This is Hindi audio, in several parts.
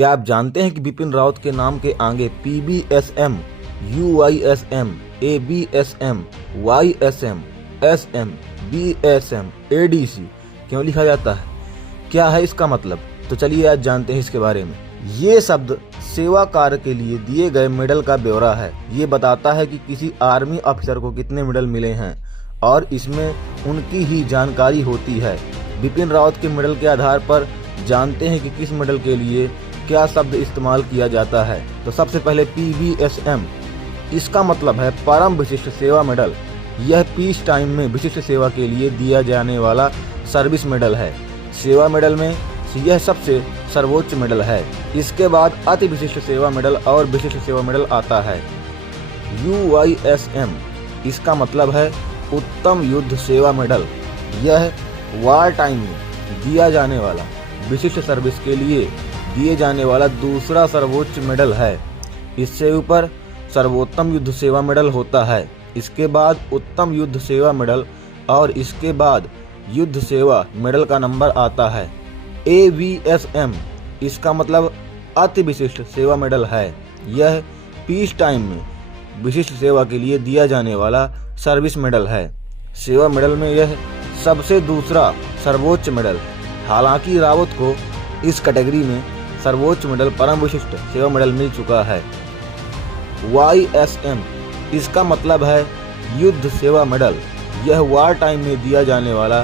क्या आप जानते हैं कि बिपिन रावत के नाम के आगे PBSM, UISM, ABSM, YSM, SM, BSM, ADC क्यों लिखा जाता है? क्या है इसका मतलब? तो चलिए आज जानते हैं इसके बारे में। ये शब्द सेवा कार्य के लिए दिए गए मेडल का ब्यौरा है। ये बताता है कि किसी आर्मी ऑफिसर को कितने मेडल मिले हैं और इसमें उनकी ही जानकारी होती है। बिपिन रावत के मेडल के आधार पर जानते हैं कि किस मेडल के लिए क्या शब्द इस्तेमाल किया जाता है। तो सबसे पहले PBSM, इसका मतलब है परम विशिष्ट सेवा मेडल। यह पीस टाइम में विशिष्ट सेवा के लिए दिया जाने वाला सर्विस मेडल है। सेवा मेडल में यह सबसे सर्वोच्च मेडल है। इसके बाद अति विशिष्ट सेवा मेडल और विशिष्ट सेवा मेडल आता है। UISM, इसका मतलब है उत्तम युद्ध सेवा मेडल। यह वार टाइम में दिया जाने वाला विशिष्ट सर्विस के लिए दिए जाने वाला दूसरा सर्वोच्च मेडल है। इससे ऊपर सर्वोत्तम युद्ध सेवा मेडल होता है, इसके बाद उत्तम युद्ध सेवा मेडल और इसके बाद युद्ध सेवा मेडल का नंबर आता है। AVSM, इसका मतलब अति विशिष्ट सेवा मेडल है। यह पीस टाइम में विशिष्ट सेवा के लिए दिया जाने वाला सर्विस मेडल है। सेवा मेडल में यह सबसे दूसरा सर्वोच्च मेडल है। हालांकि रावत को इस कैटेगरी में सर्वोच्च मेडल परम विशिष्ट सेवा मेडल मिल चुका है। YSM, इसका मतलब है युद्ध सेवा मेडल। यह वार टाइम में दिया जाने वाला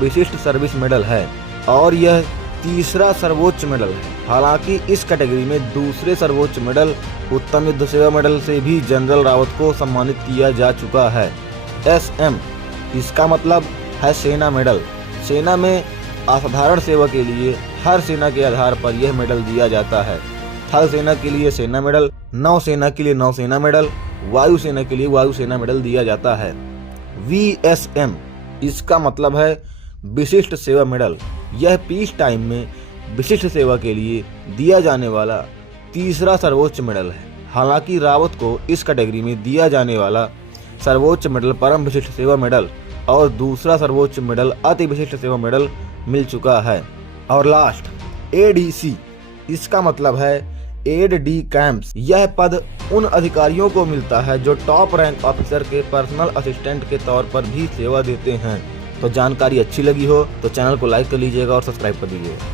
विशिष्ट सर्विस मेडल है और यह तीसरा सर्वोच्च मेडल है। हालांकि इस कैटेगरी में दूसरे सर्वोच्च मेडल उत्तम युद्ध सेवा मेडल से भी जनरल रावत को सम्मानित किया जा चुका है। SM, इसका मतलब है सेना मेडल। सेना में असाधारण सेवा के लिए हर सेना के आधार पर यह मेडल दिया जाता है। थल सेना के लिए सेना मेडल, नौसेना के लिए नौसेना मेडल, वायुसेना के लिए वायुसेना मेडल दिया जाता है। VSM, इसका मतलब है विशिष्ट सेवा मेडल। यह पीस टाइम में विशिष्ट सेवा के लिए दिया जाने वाला तीसरा सर्वोच्च मेडल है। हालांकि रावत को इस कैटेगरी में दिया जाने वाला सर्वोच्च मेडल परम विशिष्ट सेवा मेडल और दूसरा सर्वोच्च मेडल अति विशिष्ट सेवा मेडल मिल चुका है। और लास्ट ADC, इसका मतलब है एड डी कैंप्स। यह पद उन अधिकारियों को मिलता है जो टॉप रैंक ऑफिसर के पर्सनल असिस्टेंट के तौर पर भी सेवा देते हैं। तो जानकारी अच्छी लगी हो तो चैनल को लाइक कर लीजिएगा और सब्सक्राइब कर दीजिएगा।